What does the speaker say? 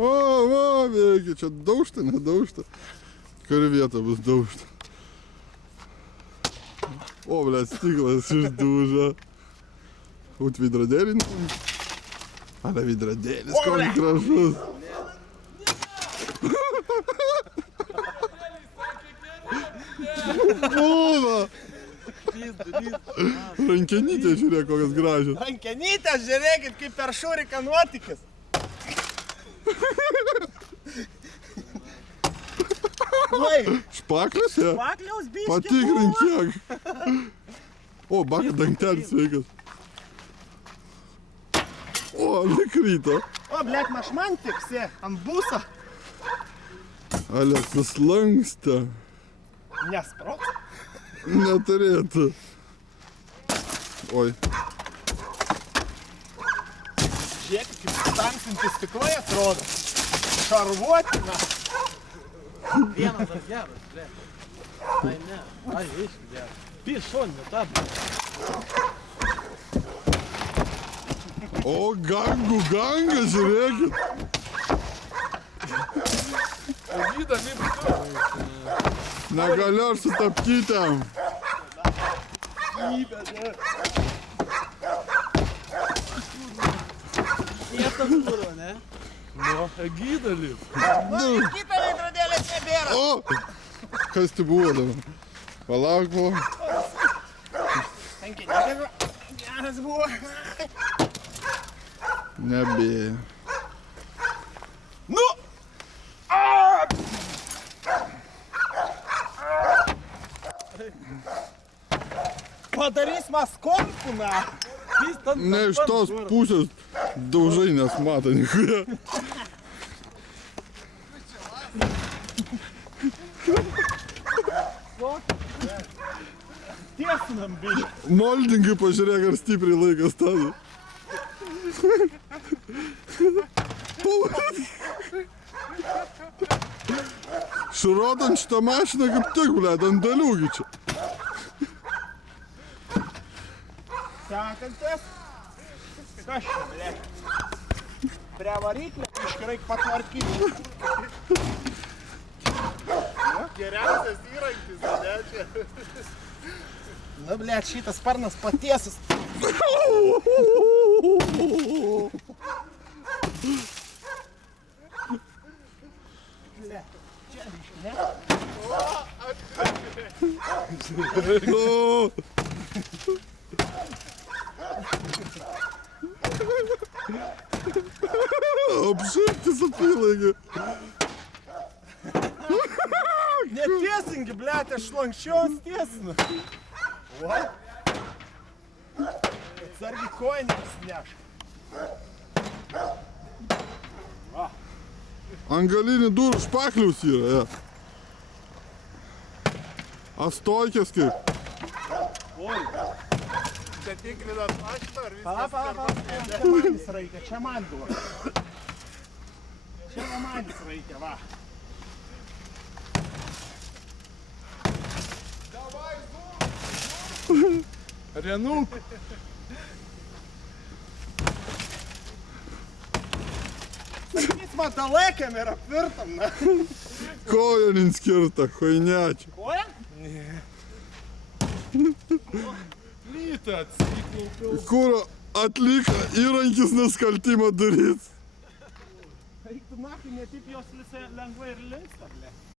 O, veikia, čia daužta, nedaužta. Kuri vieta bus daužta. O, blėt, stiklas išdūžo. Būt vidradėlį. Ale vidradėlis, koks gražus. Būna. Rankenytė, žiūrėk, kokias gražios. Rankenytė, žiūrėkit, kaip per šūriką nuotykis. Špaklius, ja? Špakliaus biškį. Patikrink kiek. O, baka dangtelis sveikas. O, nekryto. O, blėt, man tiksi ant buso. Ale suslanksta. Nesproks? Neturėtų. Oi. Žiūrėkit, kaip tamsinti stiklai atrodo. Šarvuotina. Vienas dar geras, ble. Ai ne, ai iški geras. Pys šonė, tabė. O, ganga, žiūrėkit. Vyda, kaip Negaliu aš sutapkytėm. Įbedė. Niekas turo, ne? Nu, gydalis. Kita veidrodėlės nebėra. O, kas tai buvo dabar? Palauk, buvo. Rankenytė geras buvo. Nebėjo. Nu! Padarys maskontų, na. Ne iš tos pusės daužai nesmato nikurie. Tiesinam biškį. Moldingai pažiūrėk, ar stipriai laikas tada. Šrodant šitą mašiną kaip tik, blėt, ant daliųgi čia. Sekantis. Kas čia, blėt? Prie variklio biškį reik patvarkyti. Geriausias įrankis, ne čia. Nu, blėt, šitas sparnas patiesus. Blėt, čia biškį, ne? O, apšiltis apylaigi. Netiesingi, blėt, aš lankščiau tiesinu. O? Atsargi kojas neš. Ant galinių durų špakliaus yra, ja. A stojkės kaip? Oi. Čia tikrinat aštą ar viskas karpas? Čia manis reikia, čia man duoda. Čia manis reikia, va. Renuk. Sakys, matalekėm ir apvirtam, na. Koja ninskirta, chojnečių. Koja? Lytą atsiklaupiau. Kur atliko įrankis nusikaltimą daryt. Eik tu nakai, ne taip jos lengvai ir linksta, ble.